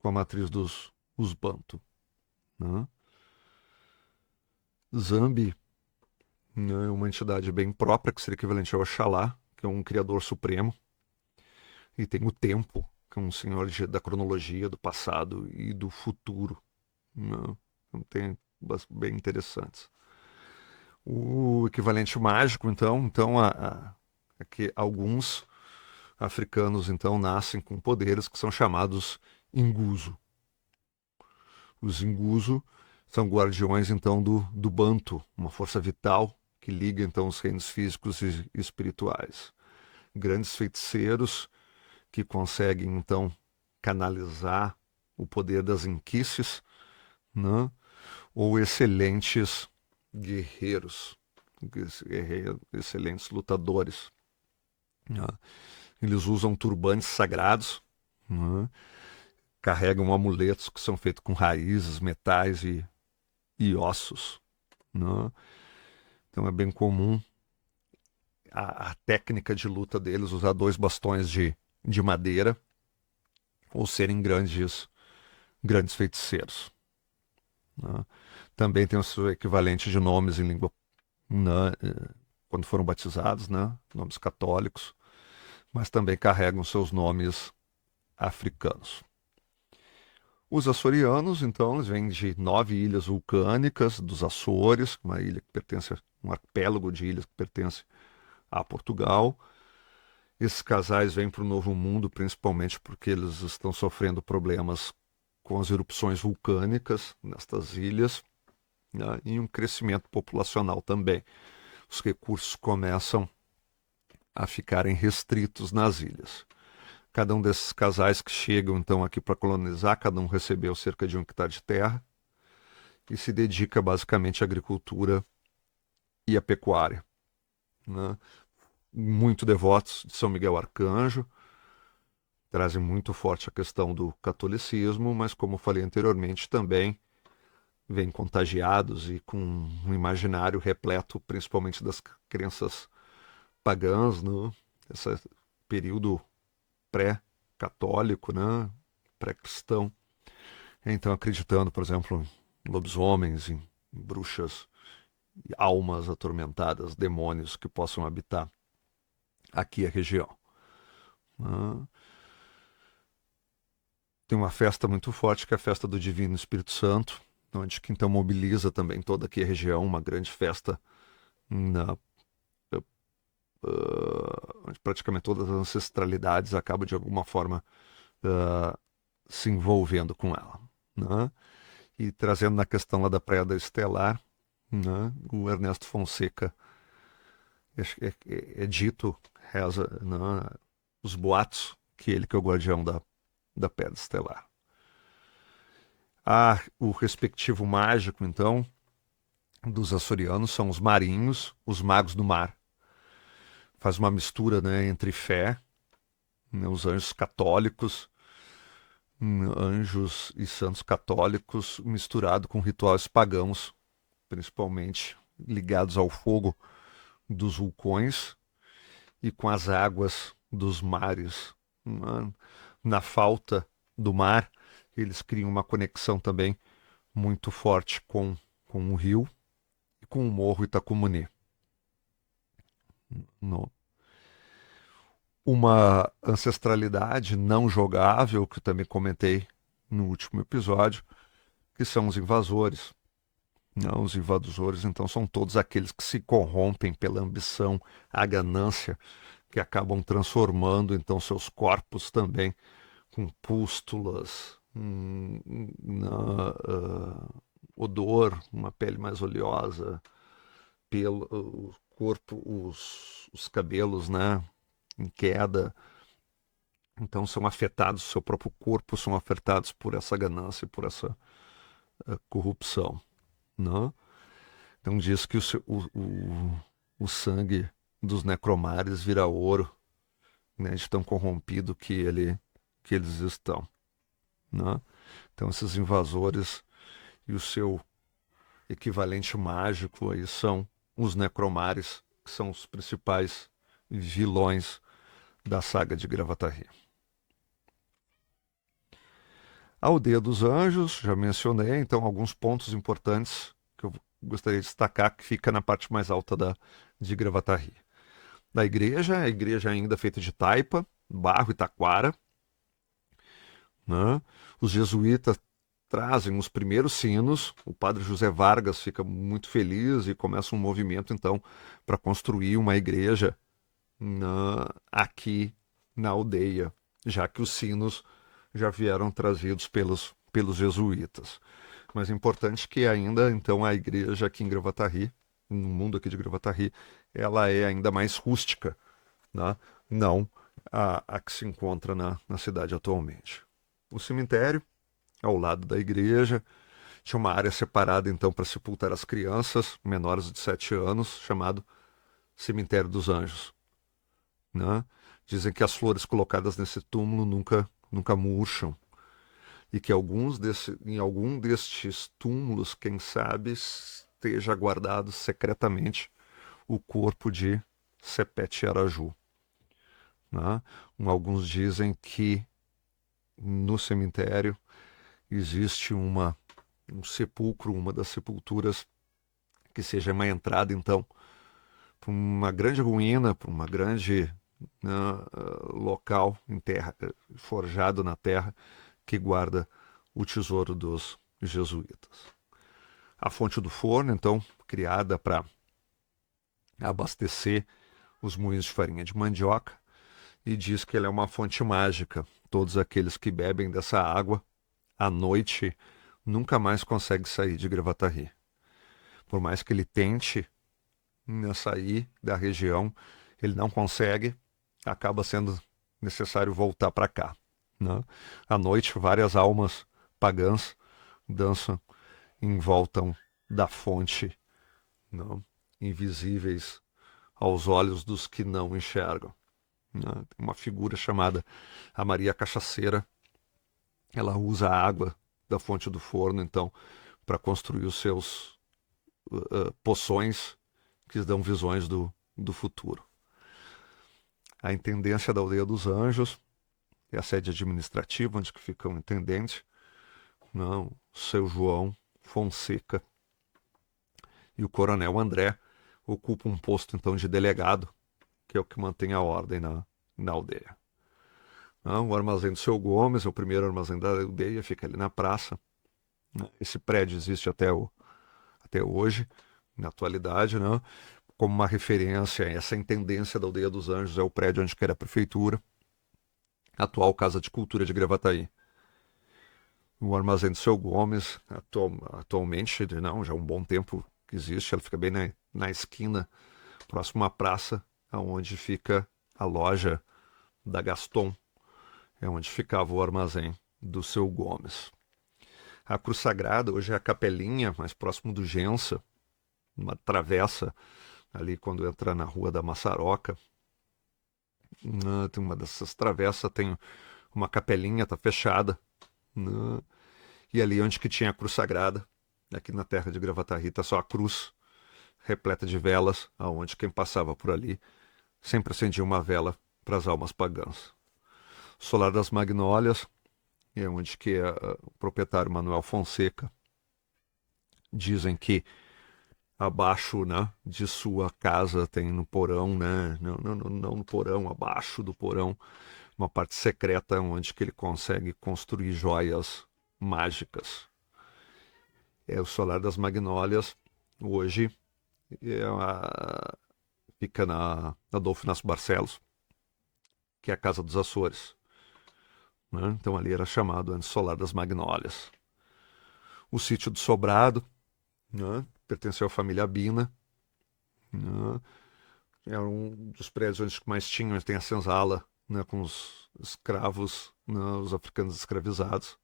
com a matriz dos Bantu. Né? Zambi, né, é uma entidade bem própria, que seria equivalente ao Oxalá, que é um criador supremo, e tem o tempo, que é um senhor da cronologia, do passado e do futuro. Né? Então tem bem interessantes. O equivalente mágico, é que alguns africanos então nascem com poderes que são chamados Inguso. Os Inguso são guardiões então do Bantu, uma força vital que liga então os reinos físicos e espirituais. Grandes feiticeiros que conseguem então canalizar o poder das inquices, né? Ou excelentes guerreiros, excelentes lutadores. Né? Eles usam turbantes sagrados, né? Carregam amuletos que são feitos com raízes, metais e ossos. Né? Então é bem comum a técnica de luta deles usar 2 bastões de madeira ou serem grandes feiticeiros. Né? Também tem o seu equivalente de nomes em língua, né, quando foram batizados, né, nomes católicos, mas também carregam seus nomes africanos. Os açorianos, então, eles vêm de 9 ilhas vulcânicas dos Açores, uma ilha que pertence a um arquipélago de ilhas que pertence a Portugal. Esses casais vêm para o Novo Mundo principalmente porque eles estão sofrendo problemas com as erupções vulcânicas nestas ilhas, né, e um crescimento populacional também. Os recursos começam a ficarem restritos nas ilhas. Cada um desses casais que chegam então aqui para colonizar, cada um recebeu cerca de 1 hectare de terra e se dedica basicamente à agricultura e à pecuária. Né? Muito devotos de São Miguel Arcanjo, trazem muito forte a questão do catolicismo, mas como falei anteriormente, também vêm contagiados e com um imaginário repleto, principalmente das crenças pagãs, né? Esse período pré-católico, né? Pré-cristão. Então, acreditando, por exemplo, em lobisomens, em bruxas, almas atormentadas, demônios que possam habitar aqui a região. Né? Tem uma festa muito forte, que é a festa do Divino Espírito Santo, onde que então mobiliza também toda aqui a região, uma grande festa onde praticamente todas as ancestralidades acabam de alguma forma se envolvendo com ela. Né? E trazendo na questão lá da Praia da Estelar, né? O Ernesto Fonseca é dito, reza, né? Os boatos, que ele que é o guardião da Pedra Estelar. O respectivo mágico, então, dos açorianos são os marinhos, os magos do mar. Faz uma mistura, né, entre fé, né, os anjos católicos, anjos e santos católicos, misturado com rituais pagãos, principalmente ligados ao fogo dos vulcões e com as águas dos mares. Na falta do mar, eles criam uma conexão também muito forte com o rio e com o Morro Itacumuni. No, uma ancestralidade não jogável, que eu também comentei no último episódio, que são os invasores. Não, os invasores, então, são todos aqueles que se corrompem pela ambição, a ganância, que acabam transformando, então, seus corpos também com pústulas, odor, uma pele mais oleosa, pelo, o corpo, os cabelos, né, em queda. Então são afetados, seu próprio corpo são afetados por essa ganância, por essa corrupção. Né? Então diz que o sangue dos necromares vira ouro, né, de tão corrompido que eles estão. Né? Então esses invasores e o seu equivalente mágico aí são os Necromares, que são os principais vilões da saga de Gravataí. A Aldeia dos Anjos, já mencionei, então alguns pontos importantes que eu gostaria de destacar, que fica na parte mais alta de Gravataí. Da igreja, a igreja ainda feita de taipa, barro e taquara, né? Os jesuítas trazem os primeiros sinos, o padre José Vargas fica muito feliz e começa um movimento, então, para construir uma igreja aqui na aldeia, já que os sinos já vieram trazidos pelos jesuítas. Mas é importante que ainda, então, a igreja aqui em Gravataí, no mundo aqui de Gravataí, ela é ainda mais rústica, né? Não a que se encontra na cidade atualmente. O cemitério, ao lado da igreja, tinha uma área separada, então, para sepultar as crianças menores de 7 anos, chamado Cemitério dos Anjos, né? Dizem que as flores colocadas nesse túmulo nunca murcham e que em algum destes túmulos, quem sabe, esteja guardado secretamente o corpo de Sepete Araju, né? Alguns dizem que no cemitério existe um sepulcro, uma das sepulturas que seja uma entrada, então, para uma grande ruína, para uma grande, né, local em terra, forjado na terra, que guarda o tesouro dos jesuítas. A fonte do forno, então, criada para abastecer os moinhos de farinha de mandioca, e diz que ela é uma fonte mágica. Todos aqueles que bebem dessa água, à noite, nunca mais conseguem sair de Gravataí. Por mais que ele tente sair da região, ele não consegue, acaba sendo necessário voltar para cá, né? À noite, várias almas pagãs dançam em volta da fonte, não? Invisíveis aos olhos dos que não enxergam, né? Tem uma figura chamada a Maria Cachaceira. Ela usa a água da fonte do forno, então, para construir os seus poções que dão visões do futuro. A intendência da Aldeia dos Anjos é a sede administrativa, onde fica o intendente, não, o seu João Fonseca, e o coronel André ocupa um posto, então, de delegado, que é o que mantém a ordem na aldeia. Não, o armazém do seu Gomes é o primeiro armazém da aldeia, fica ali na praça. Esse prédio existe até hoje, na atualidade, né? Como uma referência, essa intendência da Aldeia dos Anjos é o prédio onde era a prefeitura, a atual Casa de Cultura de Gravataí. O armazém do seu Gomes, atualmente, não, já há um bom tempo que existe, ela fica bem na esquina, próximo à praça, onde fica a loja da Gaston, é onde ficava o armazém do seu Gomes. A Cruz Sagrada, hoje é a Capelinha, mais próximo do Gença, uma travessa ali quando entra na Rua da Maçaroca. Tem uma dessas travessas, tem uma capelinha, tá fechada, né? E ali onde que tinha a Cruz Sagrada, aqui na terra de Gravataí, tá só a cruz repleta de velas, aonde quem passava por ali sempre acendia uma vela para as almas pagãs. Solar das Magnólias, é onde que o proprietário Manuel Fonseca, dizem que abaixo, né, de sua casa tem no porão, né, não no porão, abaixo do porão, uma parte secreta onde que ele consegue construir joias mágicas. É o Solar das Magnólias, hoje fica na Adolfo Inácio Barcelos, que é a Casa dos Açores, né? Então ali era chamado antes Solar das Magnólias. O sítio do Sobrado, né, pertenceu à família Bina, né? Era um dos prédios onde mais tinham, tem a senzala, né, com os escravos, né, os africanos escravizados.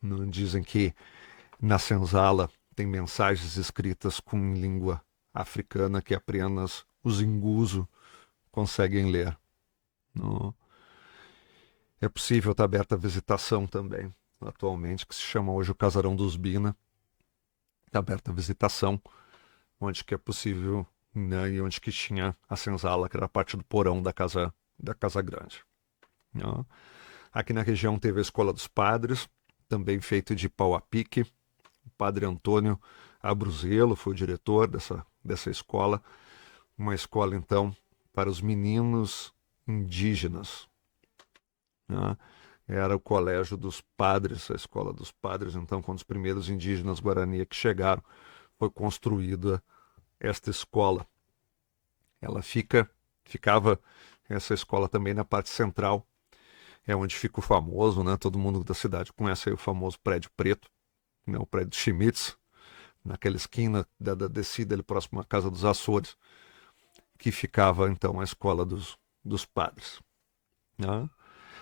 Né? Dizem que na senzala tem mensagens escritas com língua africana que apenas os inguso conseguem ler. Né? É possível estar aberta a visitação também, atualmente, que se chama hoje o Casarão dos Bina. Está aberta a visitação, onde que é possível, né, e onde que tinha a senzala, que era a parte do porão da casa grande. Né? Aqui na região teve a Escola dos Padres, também feito de pau a pique. O padre Antônio Abruzelo foi o diretor dessa escola. Uma escola, então, para os meninos indígenas. Né? Era o colégio dos padres, a escola dos padres. Então, quando os primeiros indígenas Guarani que chegaram, foi construída esta escola. Ela ficava, essa escola também na parte central, é onde fica o famoso, né? Todo mundo da cidade conhece aí o famoso Prédio Preto, né? O Prédio Schmitz, naquela esquina da descida ali próximo à Casa dos Açores, que ficava então a escola dos padres. Né?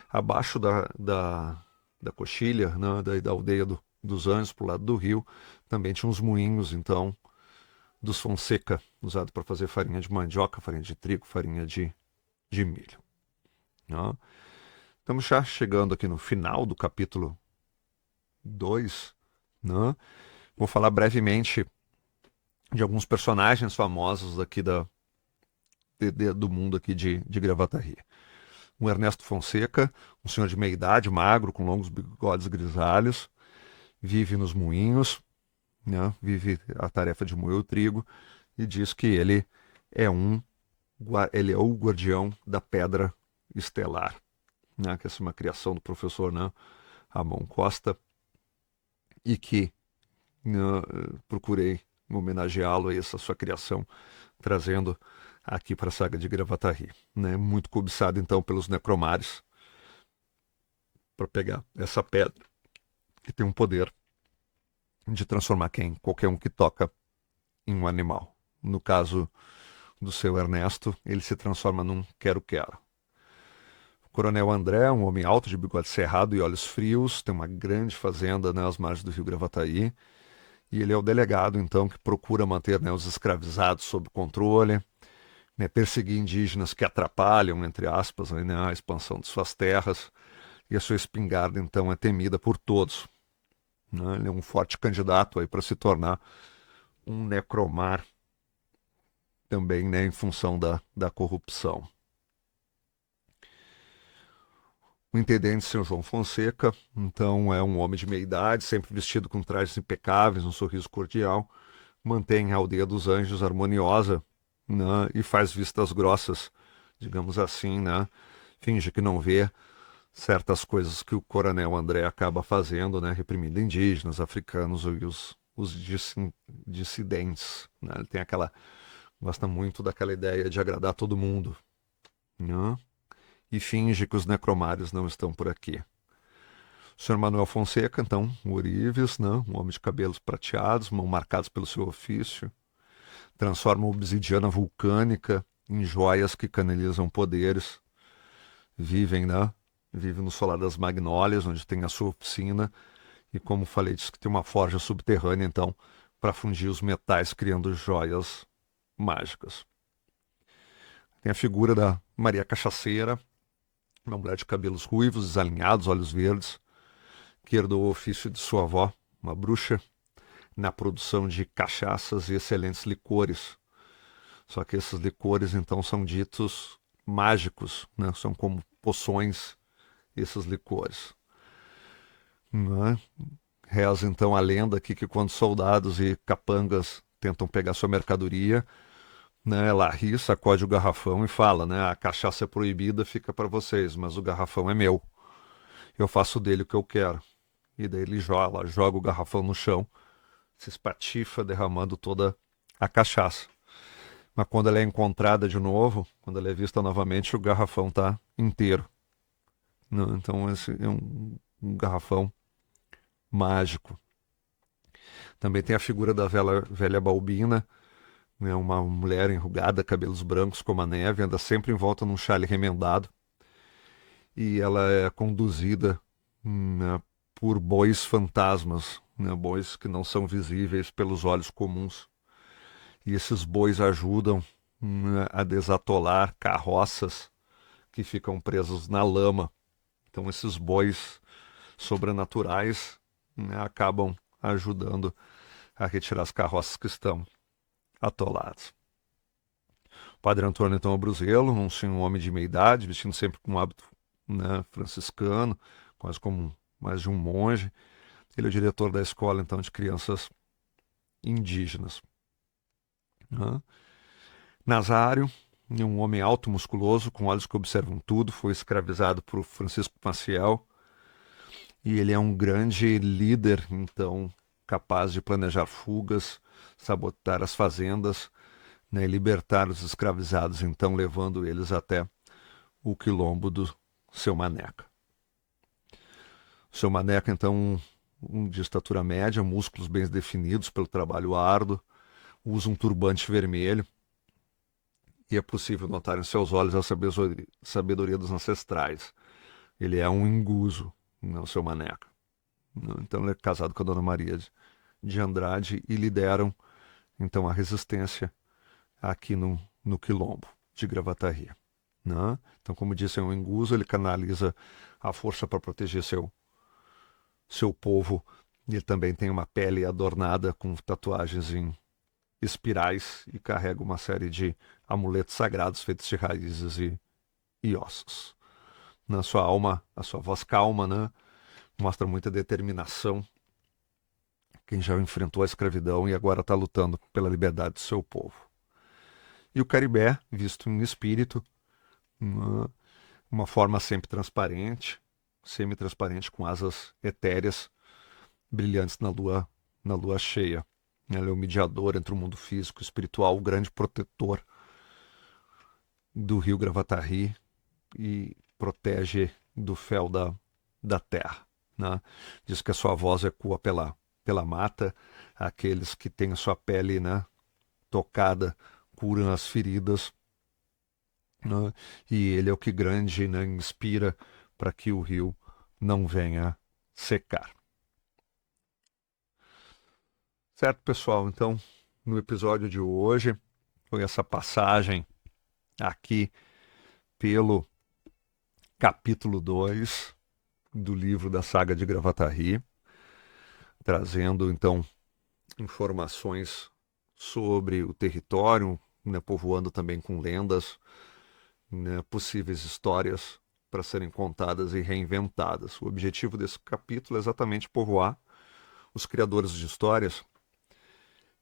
Abaixo da coxilha, né? da aldeia dos Anjos, para o lado do rio, também tinha uns moinhos, então, dos Fonseca, usado para fazer farinha de mandioca, farinha de trigo, farinha de milho. Né? Estamos já chegando aqui no final do capítulo 2. Né? Vou falar brevemente de alguns personagens famosos aqui do mundo aqui de Gravataí. O Ernesto Fonseca, um senhor de meia idade, magro, com longos bigodes grisalhos, vive nos moinhos, né? Vive a tarefa de moer o trigo, e diz que ele é o guardião da pedra estelar, né? Que essa é uma criação do professor, né? Ramon Costa, e que, né, procurei homenageá-lo a essa sua criação, trazendo aqui para a saga de Gravataí. Né? Muito cobiçado, então, pelos necromares, para pegar essa pedra que tem um poder de transformar qualquer um que toca em um animal. No caso do seu Ernesto, ele se transforma num quero-quero. O Coronel André, um homem alto de bigode cerrado e olhos frios, tem uma grande fazenda, né, às margens do rio Gravataí, e ele é o delegado, então, que procura manter, né, os escravizados sob controle, né, perseguir indígenas que atrapalham, entre aspas, né, a expansão de suas terras, e a sua espingarda, então, é temida por todos. Né? Ele é um forte candidato aí para se tornar um necromar também, né, em função da corrupção. O intendente São João Fonseca, então, é um homem de meia idade, sempre vestido com trajes impecáveis, um sorriso cordial, mantém a aldeia dos Anjos harmoniosa, né, e faz vistas grossas, digamos assim, né, finge que não vê certas coisas que o Coronel André acaba fazendo, né, reprimindo indígenas, africanos e os dissidentes. Né? Ele tem gosta muito daquela ideia de agradar todo mundo, né? E finge que os necromários não estão por aqui. O Sr. Manuel Fonseca, então, o Orives, né? Um homem de cabelos prateados, mão marcados pelo seu ofício, transforma a obsidiana vulcânica em joias que canalizam poderes. Vive no Solar das Magnólias, onde tem a sua oficina, e como falei, diz que tem uma forja subterrânea, então, para fundir os metais, criando joias mágicas. Tem a figura da Maria Cachaceira, uma mulher de cabelos ruivos, desalinhados, olhos verdes, que herdou o ofício de sua avó, uma bruxa, na produção de cachaças e excelentes licores. Só que esses licores, então, são ditos mágicos, né? São como poções, esses licores. Né? Reza, então, a lenda aqui que quando soldados e capangas tentam pegar sua mercadoria, né, ela ri, sacode o garrafão e fala, né, a cachaça é proibida, fica para vocês, mas o garrafão é meu. Eu faço dele o que eu quero. E daí ela joga o garrafão no chão, se espatifa, derramando toda a cachaça. Mas quando ela é encontrada de novo, quando ela é vista novamente, o garrafão está inteiro. Né? Então esse é um garrafão mágico. Também tem a figura da velha Balbina, né? Uma mulher enrugada, cabelos brancos como a neve, anda sempre em volta num chale remendado. E ela é conduzida, né, por bois fantasmas, né? Bois que não são visíveis pelos olhos comuns. E esses bois ajudam, né, a desatolar carroças que ficam presos na lama. Então esses bois sobrenaturais, né, acabam ajudando a retirar as carroças que estão atolados. O Padre Antônio, então, Abruzelo, um homem de meia idade, vestindo sempre com um hábito, né, franciscano, quase como mais de um monge. Ele é o diretor da escola, então, de crianças indígenas. Né? Nazário, um homem alto, musculoso, com olhos que observam tudo, foi escravizado por Francisco Maciel, e ele é um grande líder, então, capaz de planejar fugas, sabotar as fazendas, né, e libertar os escravizados, então, levando eles até o quilombo do Seu Maneca. Seu Maneca, então, de estatura média, músculos bem definidos pelo trabalho árduo, usa um turbante vermelho, e é possível notar em seus olhos a sabedoria dos ancestrais. Ele é um enguso, não Seu Maneca. Então ele é casado com a Dona Maria de Andrade e lideram, então, a resistência aqui no quilombo de Gravataí. Né? Então, como disse, é um enguso, ele canaliza a força para proteger seu povo. Ele também tem uma pele adornada com tatuagens em espirais e carrega uma série de amuletos sagrados feitos de raízes e ossos. Na sua alma, a sua voz calma, né, mostra muita determinação. Quem já enfrentou a escravidão e agora está lutando pela liberdade do seu povo. E o Caribé, visto em espírito, uma forma sempre transparente, semi-transparente, com asas etéreas, brilhantes na lua cheia. Ele é o mediador entre o mundo físico e espiritual, o grande protetor do rio Gravataí e protege do fel da terra. Né? Diz que a sua voz ecoa pela mata, aqueles que têm a sua pele, né, tocada curam as feridas, né? E ele é o que grande, né, inspira para que o rio não venha secar. Certo, pessoal? Então, no episódio de hoje, foi essa passagem aqui pelo capítulo 2 do livro da saga de Gravataí, trazendo, então, informações sobre o território, né, povoando também com lendas, né, possíveis histórias para serem contadas e reinventadas. O objetivo desse capítulo é exatamente povoar os criadores de histórias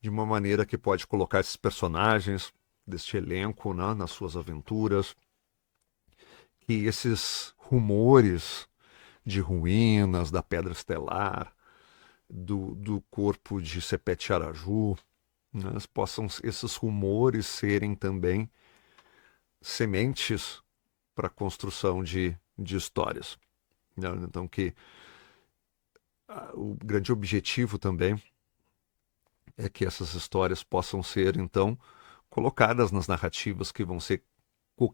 de uma maneira que pode colocar esses personagens deste elenco, né, nas suas aventuras, e esses rumores de ruínas, da Pedra Estelar, do corpo de Sepete Araju, né, possam esses rumores serem também sementes para a construção de histórias. Né? Então, que o grande objetivo também é que essas histórias possam ser, então, colocadas nas narrativas que vão ser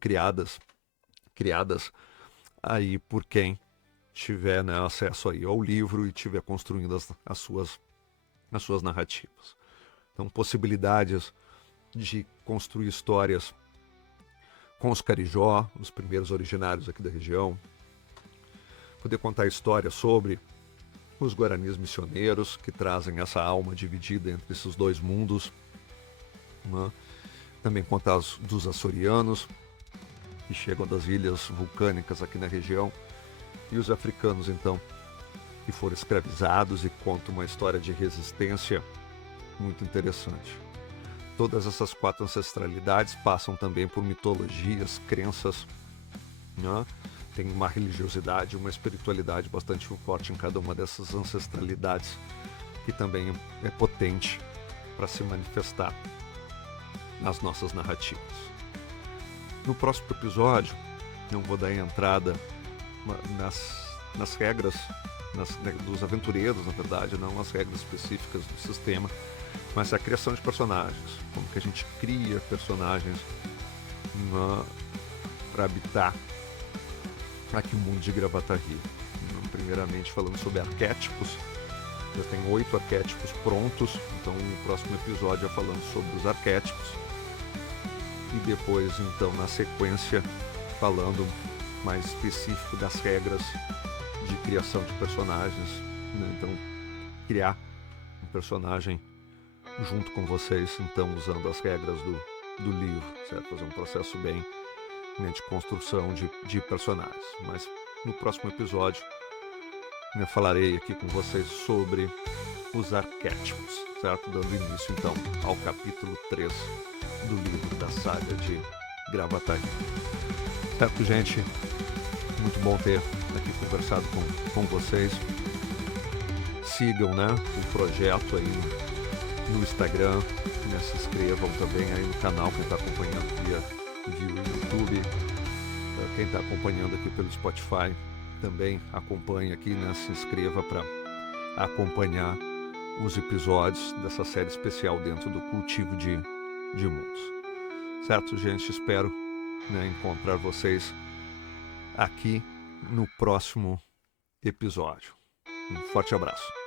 criadas aí por quem tiver, né, acesso aí ao livro e tiver construindo as suas narrativas. Então, possibilidades de construir histórias com os Carijó, os primeiros originários aqui da região, poder contar histórias sobre os guaranis missioneiros, que trazem essa alma dividida entre esses dois mundos, né? Também contar dos açorianos, que chegam das ilhas vulcânicas aqui na região, e os africanos, então, que foram escravizados e contam uma história de resistência muito interessante. Todas essas 4 ancestralidades passam também por mitologias, crenças, né? Tem uma religiosidade, uma espiritualidade bastante forte em cada uma dessas ancestralidades, que também é potente para se manifestar nas nossas narrativas. No próximo episódio, eu vou dar entrada nas regras dos aventureiros, na verdade, não as regras específicas do sistema, mas a criação de personagens, como que a gente cria personagens para habitar aqui o mundo de Gravataí. Primeiramente falando sobre arquétipos, já tem 8 arquétipos prontos, então no próximo episódio é falando sobre os arquétipos, e depois, então, na sequência, falando mais específico das regras de criação de personagens, né? Então, criar um personagem junto com vocês, então, usando as regras do livro, certo? Fazer um processo bem, né, de construção de personagens. Mas no próximo episódio eu falarei aqui com vocês sobre os arquétipos, certo? Dando início, então, ao capítulo 3 do livro da saga de Gravatar. Certo, gente? Muito bom ter aqui conversado com vocês. Sigam, né, o projeto aí no Instagram, né, se inscrevam também aí no canal, quem está acompanhando via YouTube, quem está acompanhando aqui pelo Spotify, também acompanhe aqui, né, se inscreva para acompanhar os episódios dessa série especial dentro do Cultivo de Mundos. Certo, gente? Espero, né, encontrar vocês aqui no próximo episódio. Um forte abraço.